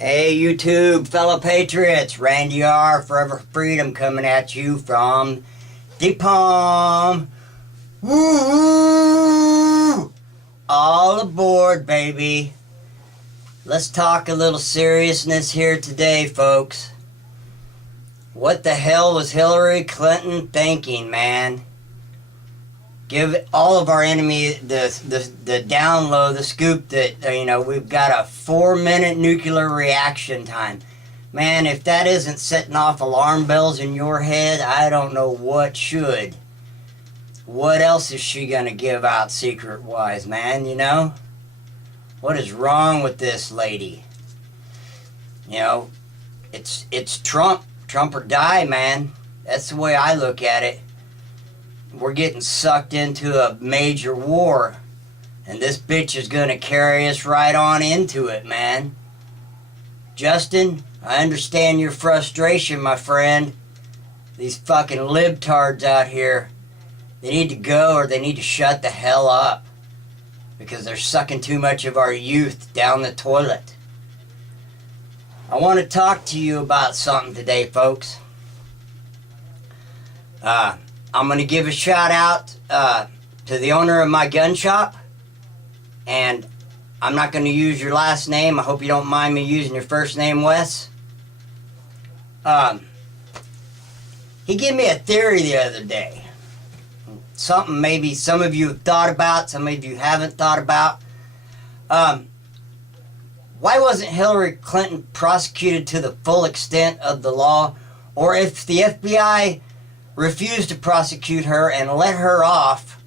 Hey YouTube, fellow patriots, Randy R, Forever Freedom coming at you from the Palm. Woo! All aboard, baby. Let's talk a little seriousness here today, folks. What the hell was Hillary Clinton thinking, man? Give all of our enemy the down low, the scoop that, we've got a 4-minute nuclear reaction time. Man, if that isn't setting off alarm bells in your head, I don't know what should. What else is she going to give out secret-wise, man, What is wrong with this lady? It's Trump. Trump or die, man. That's the way I look at it. We're getting sucked into a major war, and this bitch is going to carry us right on into it, man. Justin, I understand your frustration, my friend. These fucking libtards out here, they need to go or they need to shut the hell up, because they're sucking too much of our youth down the toilet. I want to talk to you about something today, folks. I'm going to give a shout out to the owner of my gun shop, and I'm not going to use your last name. I hope you don't mind me using your first name, Wes. He gave me a theory the other day. Something maybe some of you have thought about, some of you haven't thought about. Why wasn't Hillary Clinton prosecuted to the full extent of the law? Or if the FBI refused to prosecute her and let her off,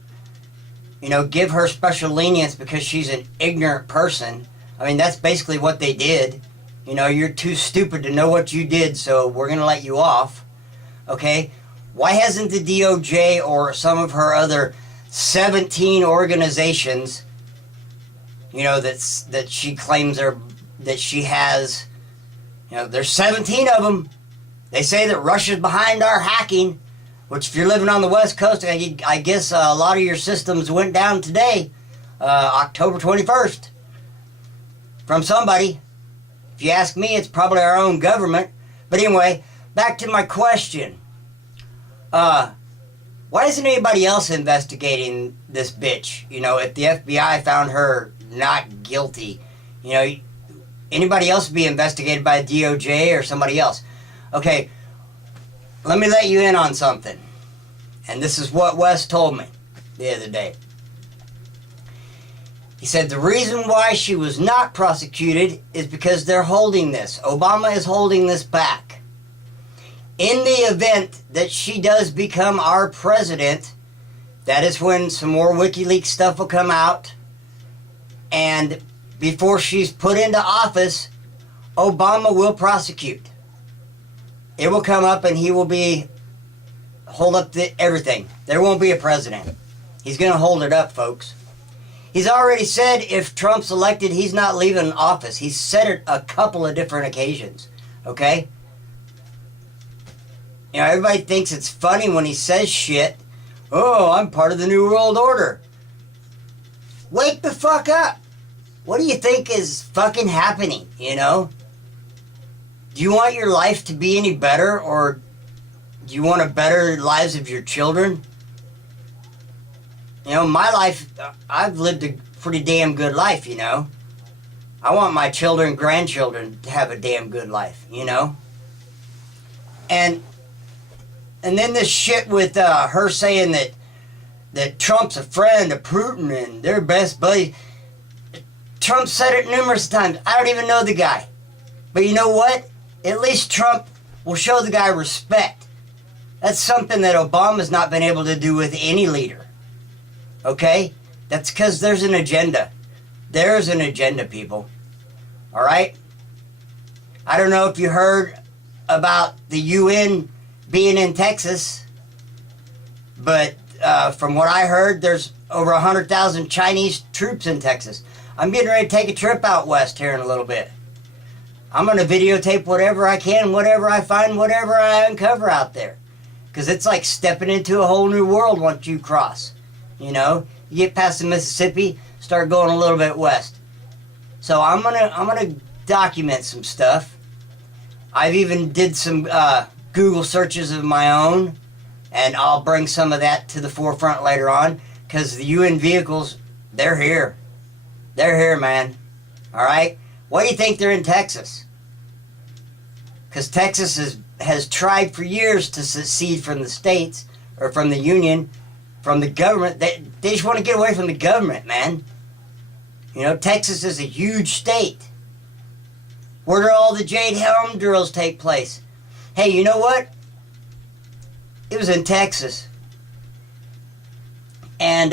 give her special lenience because she's an ignorant person. I mean, that's basically what they did. You're too stupid to know what you did, so we're going to let you off. Okay? Why hasn't the DOJ or some of her other 17 organizations, that she claims that she has, there's 17 of them. They say that Russia's behind our hacking, which if you're living on the West Coast, I guess a lot of your systems went down today, October 21st, from somebody. If you ask me, it's probably our own government. But anyway, back to my question. Why isn't anybody else investigating this bitch? If the FBI found her not guilty, anybody else would be investigated by DOJ or somebody else. Okay, let me let you in on something. And this is what Wes told me the other day. He said the reason why she was not prosecuted is because they're holding this. Obama is holding this back. In the event that she does become our president, that is when some more WikiLeaks stuff will come out. And before she's put into office, Obama will prosecute. It will come up and he will hold up everything. There won't be a president. He's going to hold it up, folks. He's already said if Trump's elected, he's not leaving office. He's said it a couple of different occasions. Okay? Everybody thinks it's funny when he says shit. Oh, I'm part of the New World Order. Wake the fuck up. What do you think is fucking happening, Do you want your life to be any better, or do you want to better the lives of your children? My life, I've lived a pretty damn good life, I want my children and grandchildren to have a damn good life, And then this shit with her saying that Trump's a friend of Putin and they're best buddies. Trump said it numerous times. I don't even know the guy. But you know what? At least Trump will show the guy respect. That's something that Obama's not been able to do with any leader. Okay? That's because there's an agenda. There's an agenda, people. All right? I don't know if you heard about the UN being in Texas, but from what I heard, there's over 100,000 Chinese troops in Texas. I'm getting ready to take a trip out west here in a little bit. I'm going to videotape whatever I can, whatever I find, whatever I uncover out there. Because it's like stepping into a whole new world once you cross. You get past the Mississippi, start going a little bit west. So I'm gonna document some stuff. I've even did some Google searches of my own, and I'll bring some of that to the forefront later on, because the UN vehicles, they're here. They're here, man. All right? Why do you think they're in Texas? Because Texas has tried for years to secede from the states, or from the union, from the government. They just want to get away from the government, man. You know, Texas is a huge state. Where do all the Jade Helm drills take place? Hey, you know what? It was in Texas. And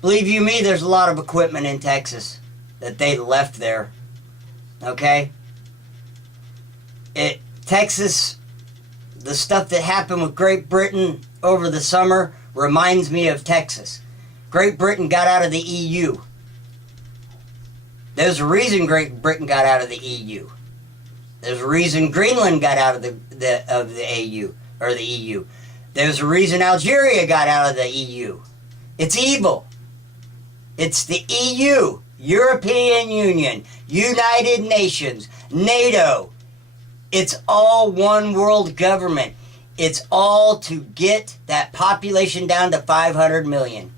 believe you me, there's a lot of equipment in Texas that they left there. Okay? Texas, the stuff that happened with Great Britain over the summer reminds me of Texas. Great Britain got out of the EU. There's a reason Great Britain got out of the EU. There's a reason Greenland got out of the AU, or the EU. There's a reason Algeria got out of the EU. It's evil. It's the EU, European Union, United Nations, NATO. It's all one world government. It's all to get that population down to 500 million.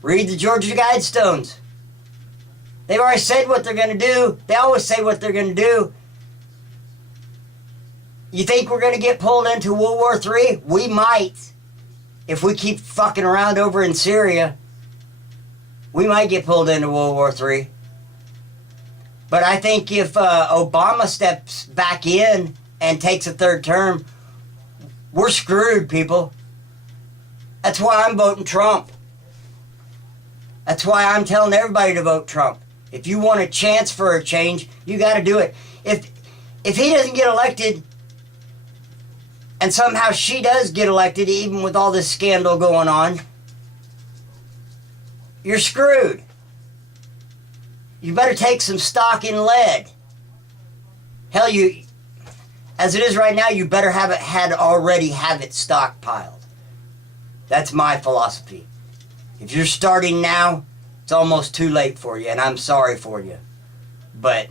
Read the Georgia Guidestones. They've already said what they're going to do. They always say what they're going to do. You think we're going to get pulled into World War III? We might. If we keep fucking around over in Syria, we might get pulled into World War III. But I think if Obama steps back in and takes a third term, we're screwed, people. That's why I'm voting Trump. That's why I'm telling everybody to vote Trump. If you want a chance for a change, you got to do it. If he doesn't get elected, and somehow she does get elected, even with all this scandal going on, you're screwed. You better take some stock in lead. Hell, as it is right now, you better already have it stockpiled. That's my philosophy. If you're starting now, it's almost too late for you, and I'm sorry for you. But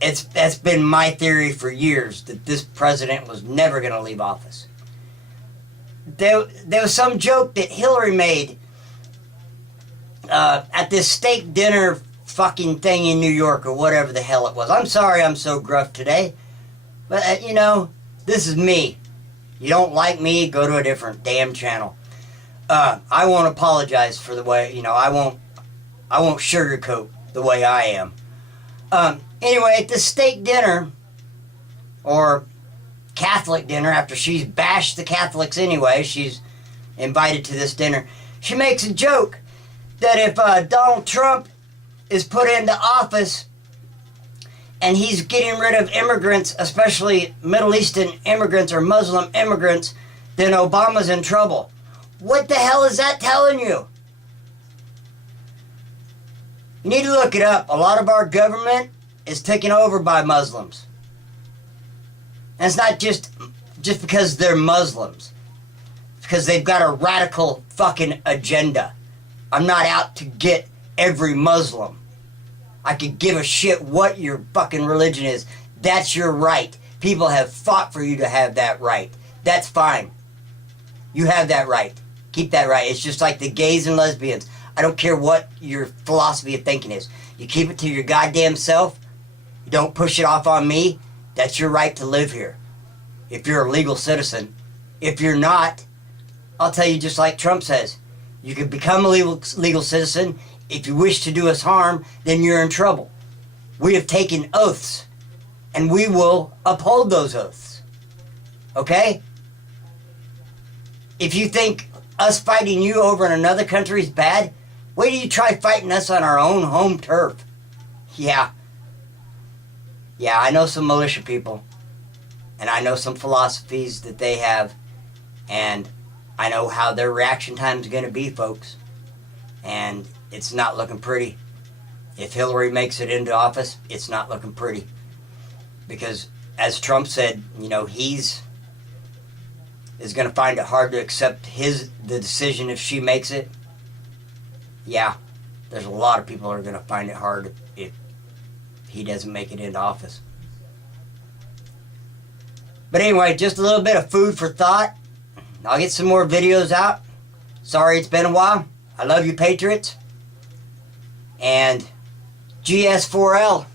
that's been my theory for years, that this president was never going to leave office. There was some joke that Hillary made at this steak dinner fucking thing in New York, or whatever the hell it was. I'm sorry I'm so gruff today, but you know, this is me. You don't like me, go to a different damn channel. I won't apologize for the way, you know, I won't sugarcoat the way I am. Anyway, at this steak dinner, or Catholic dinner, after she's bashed the Catholics anyway, she's invited to this dinner, she makes a joke that if Donald Trump is put into office and he's getting rid of immigrants, especially Middle Eastern immigrants or Muslim immigrants, then Obama's in trouble. What the hell is that telling you? You need to look it up. A lot of our government is taken over by Muslims. And it's not just because they're Muslims. It's because they've got a radical fucking agenda. I'm not out to get every Muslim. I could give a shit what your fucking religion is. That's your right. People have fought for you to have that right. That's fine. You have that right. Keep that right. It's just like the gays and lesbians. I don't care what your philosophy of thinking is. You keep it to your goddamn self. You don't push it off on me. That's your right to live here. If you're a legal citizen. If you're not, I'll tell you just like Trump says. You can become a legal citizen. If you wish to do us harm, then you're in trouble. We have taken oaths, and we will uphold those oaths. Okay? If you think us fighting you over in another country is bad, wait till you try fighting us on our own home turf. Yeah. Yeah, I know some militia people, and I know some philosophies that they have, and I know how their reaction time is going to be, folks. And it's not looking pretty. If Hillary makes it into office, it's not looking pretty. Because, as Trump said, you know, is going to find it hard to accept the decision if she makes it. Yeah, there's a lot of people who are going to find it hard if he doesn't make it into office. But anyway, just a little bit of food for thought. I'll get some more videos out. Sorry it's been a while. I love you, Patriots. And GS4L.